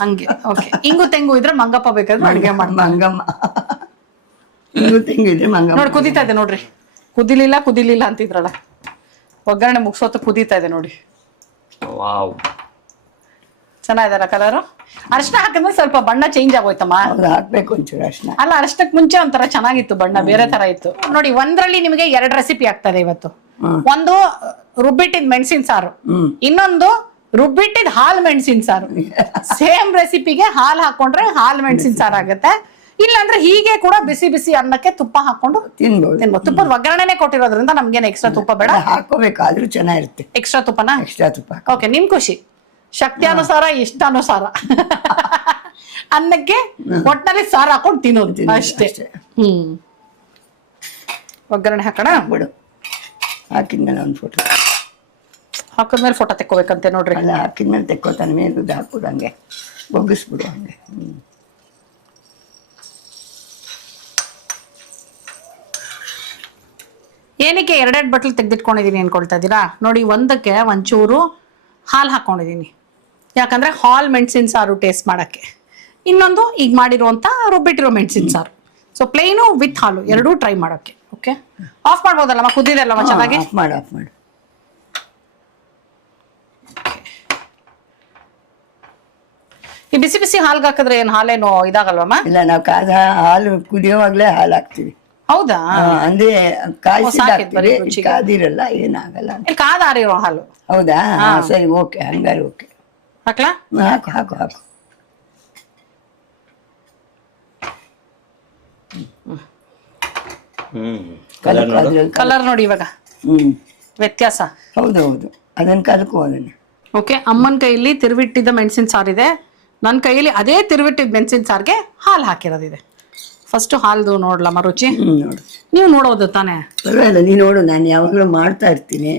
ಹಂಗೆ. ಓಕೆ. ಇಂಗು ತೆಂಗು ಇದ್ರೆ ಮಂಗಪ್ಪ ಬೇಕಾದ್ರೂ ಅಡ್ಗೆ ಮಾಡ್ತಾರೆ. ಮಂಗಮ್ಮ. ಇಂಗು ತೆಂಗು ಇದ್ರೆ ಮಂಗಮ್ಮ. ನೋಡಿ ಕುದೀತಾ ಇದೆ ನೋಡ್ರಿ. ಕುದಿಲಿಲ್ಲ ಅಂತಿದ್ರಲ್ಲ, ಒಗ್ಗರಣೆ ಮುಗಿಸೋತ ಕುದೀತಾ ಇದೆ ನೋಡಿ. ವಾವ್, ಚೆನ್ನಾಗಿದಲ್ಲ ಕಲರ್. ಅರಿಶಿನ ಹಾಕಿದ್ರೆ ಸ್ವಲ್ಪ ಬಣ್ಣ ಚೇಂಜ್ ಆಗೋಯ್ತಮ್ಮ. ಹೌದು, ಹಾಕ್ಬೇಕು ಒಂಚೂರು ಅರಿಶಿನ. ಅಲ್ಲ, ಅರಿಶಿನಕ್ಕೆ ಮುಂಚೆ ಒಂಥರ ಚೆನ್ನಾಗಿತ್ತು, ಬಣ್ಣ ಬೇರೆ ತರ ಇತ್ತು ನೋಡಿ. ಒಂದ್ರಲ್ಲಿ ನಿಮಗೆ 2 ರೆಸಿಪಿ ಆಗ್ತದೆ ಇವತ್ತು. ಒಂದು ರುಬ್ಬಿಟ್ಟಿದ್ ಮೆಣಸಿನ ಸಾರು, ಇನ್ನೊಂದು ರುಬ್ಬಿಟ್ಟಿದ್ ಹಾಲ್ ಮೆಣಸಿನ ಸಾರು. ಸೇಮ್ ರೆಸಿಪಿಗೆ ಹಾಲ್ ಹಾಕೊಂಡ್ರೆ ಹಾಲ್ ಮೆಣಸಿನ ಸಾರು ಆಗುತ್ತೆ. ಇಲ್ಲಾಂದ್ರೆ ಹೀಗೆ ಕೂಡ ಬಿಸಿ ಬಿಸಿ ಅನ್ನಕ್ಕೆ ತುಪ್ಪ ಹಾಕೊಂಡು ತಿನ್ಬೋದು. ತುಪ್ಪದ ಒಗ್ಗರಣೆನೆ ಕೊಟ್ಟಿರೋದ್ರಿಂದ ನಮ್ಗೇನು ಎಕ್ಸ್ಟ್ರಾ ತುಪ್ಪ ಬೇಡ. ಹಾಕೋಬೇಕಾದ್ರೂ ಚೆನ್ನಾಗಿರುತ್ತೆ. ಎಕ್ಸ್ಟ್ರಾ ತುಪ್ಪನ? ಎಕ್ಸ್ಟ್ರಾ ತುಪ್ಪ. ಓಕೆ, ನಿಮ್ ಖುಷಿ, ಶಕ್ತಿಯಾನುಸಾರ ಇಷ್ಟಾನುಸಾರ. ಅನ್ನಕ್ಕೆ ಒಟ್ಟಿನಲ್ಲಿ ಸಾರು ಹಾಕೊಂಡು ತಿನ್ನೋದು ಅಷ್ಟೇ. ಒಗ್ಗರಣೆ ಹಾಕೋಣ. ಬಿಡು, ಹಾಕಿದ್ಮೇಲೆ ಒಂದು ಫೋಟೋ ಹಾಕಿದ್ಮೇಲೆ ಫೋಟೋ ತೆಕ್ಕೋಬೇಕಂತೆ ನೋಡ್ರಿ. ಅಲ್ಲ, ಹಾಕಿದ್ಮೇಲೆ ತೆಕ್ಕೋತಾನೆ ಮೇಲೆ ಹಾಕ್ಬಿಡು, ಹಂಗೆ ಬಗ್ಗಿಸ್ಬಿಡು ಹಂಗೆ. ಏನಕ್ಕೆ 2 ಬಟ್ಲು ತೆಗೆದಿಟ್ಕೊಂಡಿದೀನಿ ಅನ್ಕೊಳ್ತಾ ಇದ್ದೀರಾ? ನೋಡಿ, ಒಂದಕ್ಕೆ ಒಂಚೂರು ಹಾಲು ಹಾಕೊಂಡಿದೀನಿ, ಯಾಕಂದ್ರೆ ಹಾಲ್ ಮೆಣಸಿನ ಸಾರು ಟೇಸ್ಟ್ ಮಾಡಕ್ಕೆ. ಇನ್ನೊಂದು ಈಗ ಮಾಡಿರುವಂತ ರುಬ್ಬಿಟ್ಟಿರೋ ಮೆಣಸಿನ ಸಾರು. ಸೊ ಪ್ಲೇನು ವಿತ್ ಹಾಲು ಎರಡೂ ಟ್ರೈ ಮಾಡೋಕ್ಕೆ. Okay, of ಮಾಡ್ಬೋದಲ್ಲಮ್ಮ? ಕುದಿದಲ್ಲಮ್ಮ ಚೆನ್ನಾಗಿ? ಆಫ್ ಮಾಡು. ಈ ಬಿಸಿ ಬಿಸಿ ಹಾಲ್ಗೆ ಹಾಕಿದ್ರೆ ಏನ್ ಹಾಲೇನು ಇದಾಗಲ್ವಮ್ಮ? ಇಲ್ಲ, ನಾವು ಕಾದ ಹಾಲು ಕುದಿಯೋವಾಗ್ಲೇ ಹಾಲು ಹಾಕ್ತಿವಿ. ಹೌದಾ? ಅಂದ್ರೆ ಕಾಯಿಸಿದಾಕ್ತಿವಿ, ರುಚಿಗೆ. ಕಾದಿರಲ್ಲ, ಏನಾಗಲ್ಲ. ಇಲ್ಲಿ ಕಾದಾರಿರೋ ಹಾಲು. ಹೌದಾ? ಸರಿ, ಓಕೆ, ಹಂಗಾರೆ ಓಕೆ. ಹಾಕ್ಲಾ? ಹಾಕು. ಕಲರ್ ನೋಡಿ ಇವಾಗ ವ್ಯತ್ಯಾಸ. ಹೌದು, ಅದನ್ನ ಕಲ್ಕೋ ಅದನ್ನ. ಓಕೆ, ಅಮ್ಮನ ಕೈಯಲ್ಲಿ ತಿರುವಿಟ್ಟಿದ್ದ ಮೆಣಸಿನ ಸಾರಿದೆ, ನನ್ನ ಕೈಯಲ್ಲಿ ಅದೇ ತಿರುವಿಟ್ಟಿದ್ದ ಮೆಣಸಿನ ಸಾರಿಗೆ ಹಾಲು ಹಾಕಿರೋದಿದೆ. ಫಸ್ಟ್ ಹಾಲ್ದು ನೋಡ್ಲಮ್ಮ ರುಚಿ. ನೋಡು, ನೀವು ನೋಡೋದು ತಾನೇ? ಪರವಾಗಿಲ್ಲ, ನೀ ನೋಡು. ನಾನು ಯಾವಾಗಲೂ ಮಾಡ್ತಾ ಇರ್ತೀನಿ,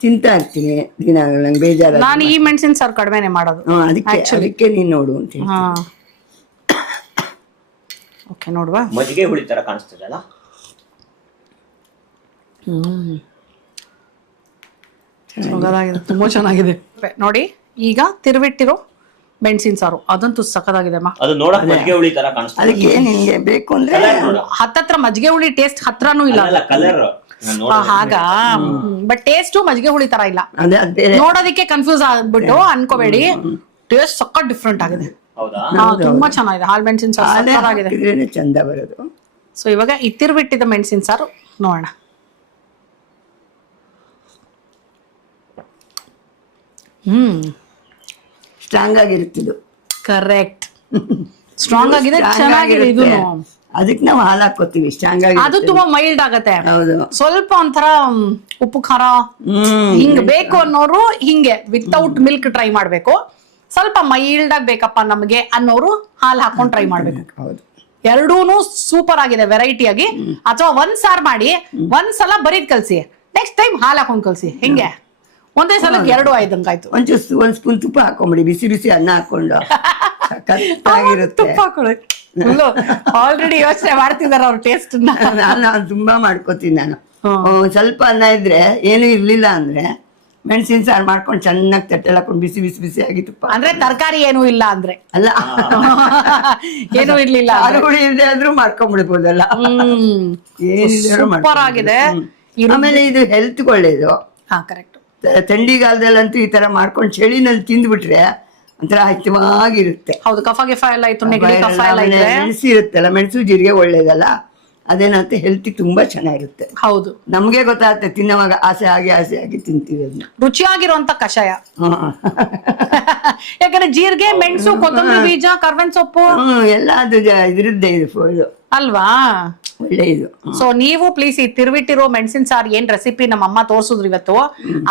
ತಿಂತಾ ಇರ್ತೀನಿ ದಿನ, ನಂಗೆ ಬೇಜಾರ. ನಾನು ಈ ಮೆಣಸಿನ ಸಾರು ಕಡಿಮೆನೆ ಮಾಡೋದು. ಅದಕ್ಕೆ ನೀನ್ ನೋಡು ಅಂತ ಹೇಳಿ. ಹಾ, ಓಕೆ, ನೋಡುವ. ಮಜ್ಜಿಗೆ ಹುಳಿ ತರ ಕಾಣಿಸ್ತದಲ್ಲ. ತುಂಬಾ ಚೆನ್ನಾಗಿದೆ ನೋಡಿ. ಈಗ ತಿರುವಿಟ್ಟಿರೋ ಮೆಣಸಿನ ಸಾರು ಅದಂತೂ ಸಖತ್ತಾಗಿದೆ ಅಮ್ಮ. ಅದು ನೋಡಕ್ ಮಜ್ಜಿಗೆ ಹುಳಿ ತರ ಕಾಣಿಸ್ತದೆ. ಅದಕ್ಕೆ ನಿನ್ಗೆ ಬೇಕು ಅಂದ್ರೆ ಹತ್ತತ್ರ ಮಜ್ಜಿಗೆ ಹುಳಿ ಟೇಸ್ಟ್ ಹತ್ರನೂ ಇಲ್ಲ. ಕಲರ್ ಹಾಗ, ಬಟ್ ಟೇಸ್ಟ್ ಮಜ್ಜಿಗೆ ಹುಳಿ ತರ ಇಲ್ಲ. ನೋಡೋದಿಕ್ಕೆ ಕನ್ಫ್ಯೂಸ್ ಆಗ್ಬಿಟ್ಟು ಅನ್ಕೋಬೇಡಿ, ಟೇಸ್ಟ್ ಸಖತ್ ಡಿಫ್ರೆಂಟ್ ಆಗಿದೆ. ತುಂಬಾ ಚೆನ್ನಾಗಿದೆ. ಹಾಲ್ ಮೆಣಸಿನ ಸಾರು ಸಖತ್ತಾಗಿದೆ, ಚಂದ ಬರೋದು. ಸೊ ಇವಾಗ ಇತ್ತಿರ್ಬಿಟ್ಟಿದ್ದ ಮೆಣಸಿನ ಸಾರು ನೋಡೋಣ. ಸ್ಟ್ರಾಂಗ್ ಆಗಿರುತ್ತಿದ್ದು. ಕರೆಕ್ಟ್, ಸ್ಟ್ರಾಂಗ್ ಆಗಿದೆ, ಚೆನ್ನಾಗಿದೆ. ಇದು ಅದಕ್ಕೆ ನಾವು ಹಾಲು ಹಾಕೋತೀವಿ, ಸ್ಟ್ರಾಂಗ್ ಆಗಿ. ಅದು ತುಂಬಾ ಮೈಲ್ಡ್ ಆಗತ್ತೆ. ಹೌದು, ಸ್ವಲ್ಪ ಒಂಥರ ಉಪ್ಪು ಖಾರ ಹಿಂಗ್ ಬೇಕು ಅನ್ನೋರು ಹಿಂಗೆ ವಿತೌಟ್ ಮಿಲ್ಕ್ ಟ್ರೈ ಮಾಡ್ಬೇಕು. ಸ್ವಲ್ಪ ಮೈಲ್ಡ್ ಆಗಿ ಬೇಕಪ್ಪ ನಮ್ಗೆ ಅನ್ನೋರು ಹಾಲು ಹಾಕೊಂಡ್ ಟ್ರೈ ಮಾಡ್ಬೇಕು. ಹೌದು, ಎರಡೂನು ಸೂಪರ್ ಆಗಿದೆ ವೆರೈಟಿ ಆಗಿ. ಅಥವಾ ಒಂದ್ ಸಾರ್ ಮಾಡಿ ಒಂದ್ಸಲ ಬರೀದ್ ಕಲ್ಸಿ, ನೆಕ್ಸ್ಟ್ ಟೈಮ್ ಹಾಲು ಹಾಕೊಂಡ್ ಕಲ್ಸಿ. ಹೆಂಗೆ ಒಂದೇ ಸಲ 2 ಆಯ್ದಂಗಾಯ್ತು. ಒಂದ್ ಸ್ಪೂನ್ ತುಪ್ಪ ಹಾಕೊಂಬಿಡಿ, ಬಿಸಿ ಬಿಸಿ ಅನ್ನ ಹಾಕೊಂಡು. ತುಪ್ಪ ಹಾಕೊಳ್ಳಿ. ಆಲ್ರೆಡಿ ಯೋಚನೆ ಮಾಡ್ತಿದಾರ ಅವ್ರ ಟೇಸ್ಟ್. ನಾನು ತುಂಬಾ ಮಾಡ್ಕೋತೀನಿ. ನಾನು ಸ್ವಲ್ಪ ಅನ್ನ ಇದ್ರೆ ಏನು ಇರ್ಲಿಲ್ಲ ಅಂದ್ರೆ ಮೆಣಸಿನ ಸಾರು ಮಾಡ್ಕೊಂಡು ಚೆನ್ನಾಗಿ ತಟ್ಟೆಲ್ಲ ಹಾಕೊಂಡು ಬಿಸಿ ಬಿಸಿ ಬಿಸಿ ಆಗಿ ತುಪ್ಪ. ಅಂದ್ರೆ ತರಕಾರಿ ಏನು ಇಲ್ಲ ಅಂದ್ರೆ ಅಲ್ಲ, ಏನು ಇರ್ಲಿಲ್ಲ, ಆಲೂಗಡ್ಡೆ ಇಲ್ಲದೆ ಆದ್ರೂ ಮಾಡ್ಕೊಂಡ್ಬಿಡ್ಬೋದಲ್ಲ. ಸೂಪರ್ ಆಗಿದೆ. ಆಮೇಲೆ ಇದು ಹೆಲ್ತ್ ಒಳ್ಳೇದು. ಹಾ, ಕರೆಕ್ಟ್. ಥಂಡಿಗಾಲದಲ್ಲಂತೂ ಈ ತರ ಮಾಡ್ಕೊಂಡು ಚಳಿನಲ್ಲಿ ತಿಂದ್ಬಿಟ್ರೆ ಒಂಥರ ಹಿತವಾಗಿರುತ್ತೆ. ಹೌದು, ಕಫ ಗಿಫ ಎಲ್ಲ ಇತ್ತು, ನೆಗಡಿ ಕಫ ಎಲ್ಲ ಇದ್ರೆ ಮೆಣಸು ಇರುತ್ತಲ್ಲ, ಮೆಣಸು ಜೀರಿಗೆ ಒಳ್ಳೇದಲ್ಲ, ಅದೇನಂತೆ ಹೆಲ್ತ್ ತುಂಬಾ ಚೆನ್ನಾಗಿರುತ್ತೆ. ಹೌದು, ನಮ್ಗೆ ಗೊತ್ತಾಗುತ್ತೆ, ತಿನ್ನೋವಾಗ ಆಸೆ ಆಗಿ ತಿಂತೀವಿ ಅದನ್ನ. ರುಚಿಯಾಗಿರುವಂತ ಕಷಾಯ. ಯಾಕಂದ್ರೆ ಜೀರಿಗೆ, ಮೆಣಸು, ಕೊತ್ತಂಬರಿ ಬೀಜ, ಕರ್ಬೇವಿನ ಸೊಪ್ಪು ಎಲ್ಲ ಅದು ಇದ್ರದ್ದೇ ಇದು ಅಲ್ವಾ, ಒಳ್ಳೆ ಇದು. ಸೊ ನೀವು ಪ್ಲೀಸ್ ಈ ತಿರುವಿಟ್ಟಿರೋ ಮೆಣಸಿನ ಸಾರು ಏನ್ ರೆಸಿಪಿ ನಮ್ಮಮ್ಮ ತೋರ್ಸಿದ್ರು ಇವತ್ತು,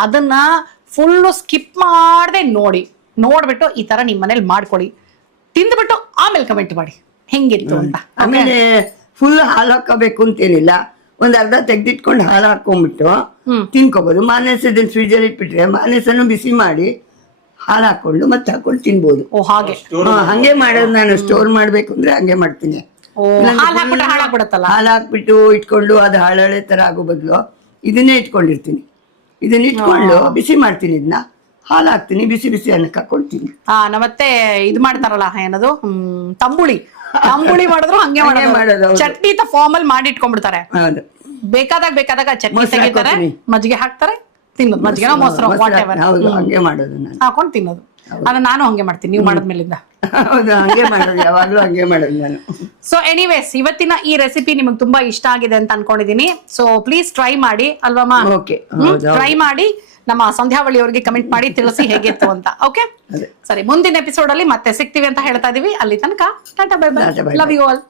ಅದನ್ನ ಫುಲ್ಲು ಸ್ಕಿಪ್ ಮಾಡದೆ ನೋಡ್ಬಿಟ್ಟು ಈ ತರ ನಿಮ್ ಮನೇಲಿ ಮಾಡ್ಕೊಳ್ಳಿ, ತಿಂದ್ಬಿಟ್ಟು ಆಮೇಲೆ ಕಮೆಂಟ್ ಮಾಡಿ ಹೆಂಗಿತ್ತು ಅಂತ. ಆಮೇಲೆ ಫುಲ್ ಹಾಲು ಹಾಕೋಬೇಕು ಅಂತೇನಿಲ್ಲ, ಒಂದ್ ಅರ್ಧ ತೆಗ್ದಿಟ್ಕೊಂಡು ಹಾಲು ಹಾಕೊಂಡ್ಬಿಟ್ಟು ತಿನ್ಕೋಬಹುದು. ಮಾರ್ನೆಸ್ ಇದನ್ನ ಫ್ರಿಜ್ ಅಲ್ಲಿ ಇಟ್ಬಿಟ್ರೆ ಮಾರ್ನೆಸನ್ನು ಬಿಸಿ ಮಾಡಿ ಹಾಲು ಹಾಕೊಂಡು ಮತ್ತೆ ಹಾಕೊಂಡು ತಿನ್ಬೋದು. ಓ ಹಾಗೆ. ಹಂಗೆ ಮಾಡೋದು ನಾನು. ಸ್ಟೋರ್ ಮಾಡ್ಬೇಕು ಅಂದ್ರೆ ಹಂಗೆ ಮಾಡ್ತೀನಿ. ಹಾಲು ಹಾಕ್ಬಿಟ್ರೆ ಹಾಳಾಗ್ಬಿಡತ್ತಲ್ಲ. ಹಾಲು ಹಾಕ್ಬಿಟ್ಟು ಇಟ್ಕೊಂಡು ಅದು ಹಳೆ ತರ ಆಗೋ ಬದಲು ಇದನ್ನೇ ಇಟ್ಕೊಂಡಿರ್ತೀನಿ. ಇದನ್ನ ಇಟ್ಕೊಂಡು ಬಿಸಿ ಮಾಡ್ತೀನಿ. ಇದನ್ನ ಹಾಲು ಹಾಕ್ತೀನಿ, ಬಿಸಿ ಬಿಸಿ ಅನ್ನಕ್ಕೆ ಹಾಕೊಳ್ತೀನಿ. ಮತ್ತೆ ಇದು ಮಾಡ್ತಾರಲ್ಲ ಏನದು ತಂಬುಳಿ ಮಾಡಿದ್ರು ಹಂಗೆ ಮಾಡೋದು. ಚಟ್ನಿ ಫಾರ್ಮ್ ಅಲ್ಲಿ ಮಾಡಿ ಇಟ್ಕೊಂಡ್ಬಿಡ್ತಾರೆ. ಹೌದು. ಬೇಕಾದಾಗ ಚಟ್ನಿ ತೆಗಿತಾರೆ, ಮಜ್ಜಿಗೆ ಹಾಕ್ತಾರೆ, ತಿನ್ನೋದು. ಮಜ್ಜಿಗೆ ಮೊಸರು ಹೌದು, ಹಂಗೆ ಮಾಡೋದು ನಾನು. ಹಾಕೊಂಡು ತಿನ್ನೋದು. ಅದನ್ನ ನಾನು ಹಂಗೆ ಮಾಡ್ತೀನಿ ನೀವು ಮಾಡೋದ್ಮೇಲಿಂದ. ಹೌದು, ಹಂಗೆ ಮಾಡೋದು, ಯಾವಾಗ್ಲೂ ಹಂಗೆ ಮಾಡೋದು ನಾನು. ಸೊ ಎನಿವೇಸ್, ಇವತ್ತಿನ ಈ ರೆಸಿಪಿ ನಿಮಗೆ ತುಂಬಾ ಇಷ್ಟ ಆಗಿದೆ ಅಂತ ಅನ್ಕೊಂಡಿದೀನಿ. ಸೊ ಪ್ಲೀಸ್ ಟ್ರೈ ಮಾಡಿ ಅಲ್ವಮ್ಮ? ಓಕೆ, ಟ್ರೈ ಮಾಡಿ ನಮ್ಮ ಸಂಧ್ಯಾವಳಿ ಅವರಿಗೆ ಕಮೆಂಟ್ ಮಾಡಿ ತಿಳಿಸಿ ಹೇಗಿತ್ತು ಅಂತ. ಓಕೆ, ಸರಿ. ಮುಂದಿನ ಎಪಿಸೋಡ್ ಅಲ್ಲಿ ಮತ್ತೆ ಸಿಗ್ತೀವಿ ಅಂತ ಹೇಳ್ತಾ ಇದೀವಿ. ಅಲ್ಲಿ ತನಕ tata, bye bye, love you all.